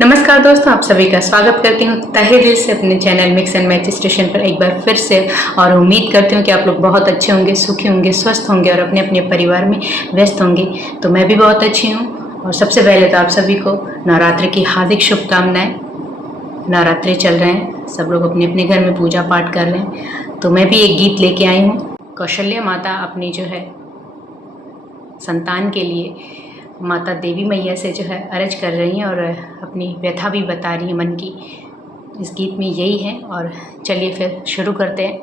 नमस्कार दोस्तों, आप सभी का स्वागत करती हूँ तहे दिल से अपने channel mix and match station पर एक बार फिर से। और उम्मीद करती हूँ कि आप लोग बहुत अच्छे होंगे, सुखी होंगे, स्वस्थ होंगे और अपने अपने परिवार में व्यस्त होंगे। तो मैं भी बहुत अच्छी हूँ। और सबसे पहले तो आप सभी को नवरात्रि की हार्दिक शुभकामनाएं। नवरात्रि चल रहे हैं, सब लोग अपने अपने घर में पूजा पाठ कर रहे हैं। तो मैं भी एक गीत लेके आई हूँ। कौशल्या माता अपनी जो है संतान के लिए माता देवी मैया से जो है अर्ज कर रही हैं और अपनी व्यथा भी बता रही हैं मन की। इस गीत में यही है और चलिए फिर शुरू करते हैं।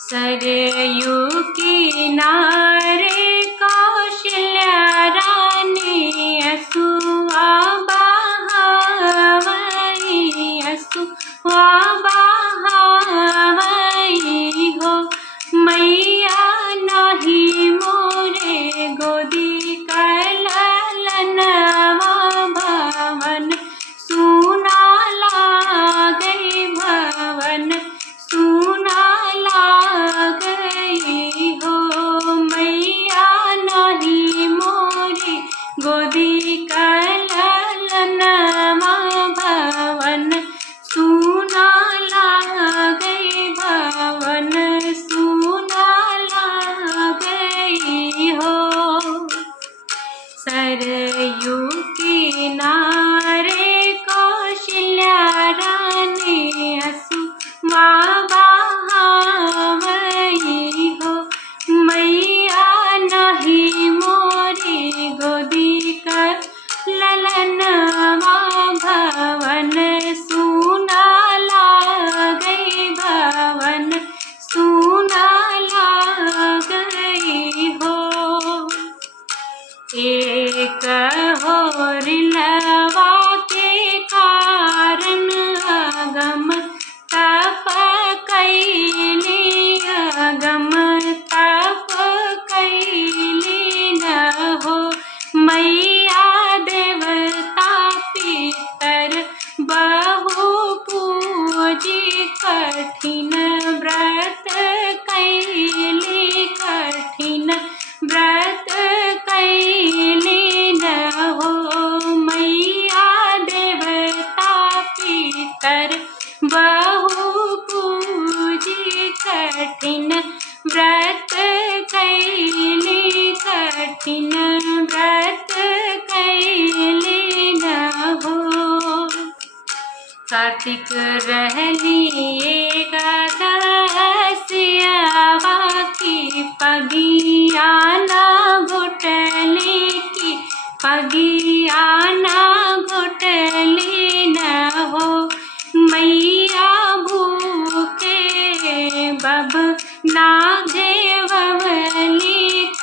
सरयू किनारे कौशल्या रानी असुआ बहावई, असुआ बहावई हो मैया नहीं मोरे गोदी कललनवा भवन सुना लागई, भवन सुना लागई हो मैया नहीं मोरी गोदी कललनवा भवन सुना लागई, भवन सुना लागई हो। सरयू किनारे कौशल्या रानी असुआ बहावई हो मैया नहीं मोरी गोदी कललनवा भवन सुना लागई, भवन सुना लागई हो। एक होरिलवा के कारण अगम तप कैली, अगम तप कैली न हो मैया देवता पितर बहु पूजी कठिन व्रत कैली, कठिन व्रत कैली न हो मैया देवता पितर बहु पूजी कठिन व्रत कैली, कठिन व्रत कैली न हो। कार्तिक रहली एकादशियावा की पगिया ना घुटली, की पगिया ना घुटली न हो मैया भूखे बब ना घेवली त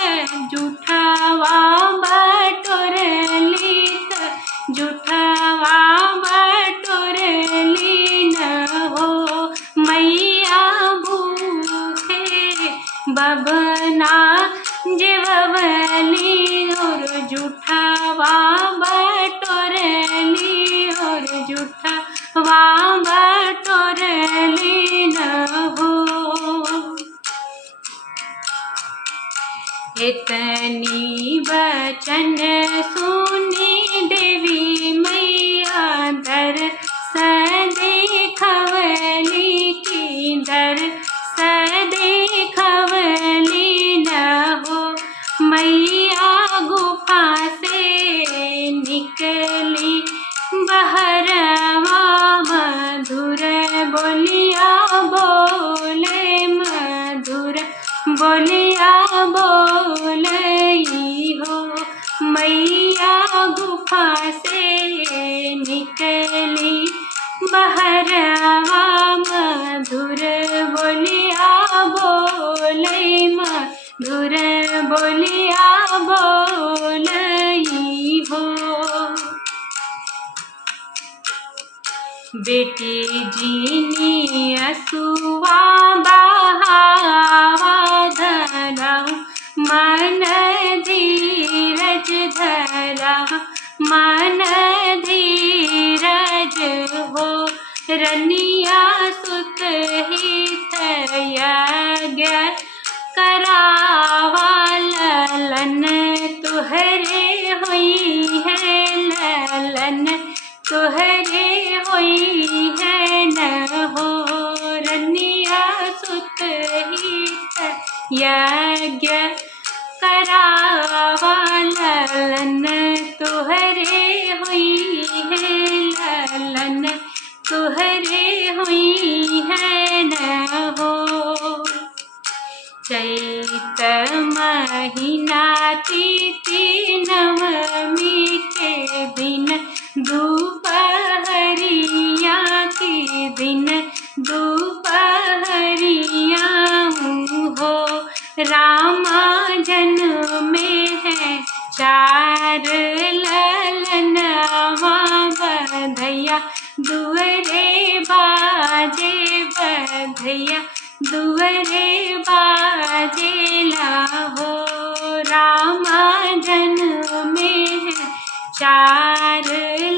जुठवा बटोरली, त जुठवा बटोरली न हो मैया भूखे बबना जेवली और जुठवा बटोरली, और जुठवा बटोरली न हो। इतनी वचन सुनी देवी मैया दरस देखवली, की दरस देखवली न हो मैया गुफा से निकली बहरवा मधुर बोलिया बोले, मधुर बोलिया बोलई हो मैया गुफा से निकली बहरवा मधुर बोलिया बोलई, मधुर बोलिया बोलई हो। बेटी जीनी असुआ बहावा धरऊ मन धीरज धरऊ मन धीरज हो रनिया सुत हित यज्ञ करावा ललन तुहरे हुई तुहरे होई है न हो रनिया सुत हित यज्ञ करावा ललन तुहरे हुई है ललन तुहरे हुई है न हो। चैत महीना तिथि नवमी के दिन दोपहरिया के दिन दोपहरिया हो रामा जन्मे है चार ललनवा बधैया दुअरे बाजे बधैया दुअरे बाजेला हो रामा जन्मे है चार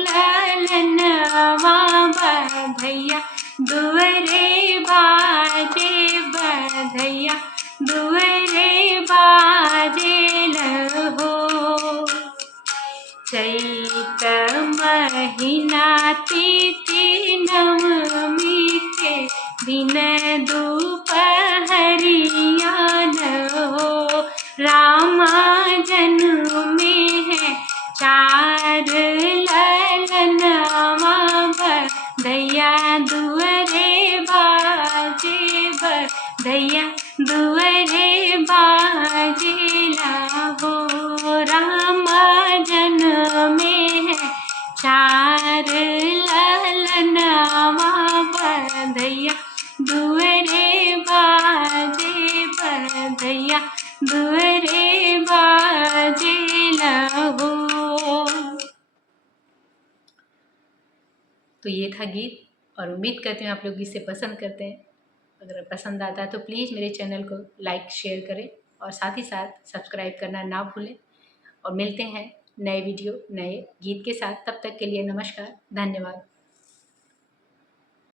ललनवा बधैया दुअरे बाजे बधैया दुअरे बाजेला हो। चैत महीना तिथि नवमी के दिन दोपहरिया न हो रामा जन्मे है चार ललनवा बधैया दुअरे बाजे बधैया दुअरे बाजेला हो रामा जन्मे है चार ललनवा बधैया दुअरे बाजे बधैया दुअरे बाजेला हो। तो ये था गीत और उम्मीद करती हूँ आप लोग इसे पसंद करते हैं। अगर पसंद आता है तो प्लीज़ मेरे चैनल को लाइक शेयर करें और साथ ही साथ सब्सक्राइब करना ना भूलें। और मिलते हैं नए वीडियो नए गीत के साथ। तब तक के लिए नमस्कार, धन्यवाद।